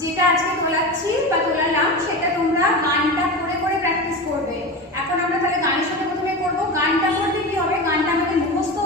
যেটা আজকে তোলাচ্ছি বা তোলালাম সেটা তোমরা গানটা করে প্র্যাকটিস করবে। এখন আমরা তাহলে গানের সাথে প্রথমে করবো। গানটা করলে কি হবে, গানটা আমাদের মুখস্থ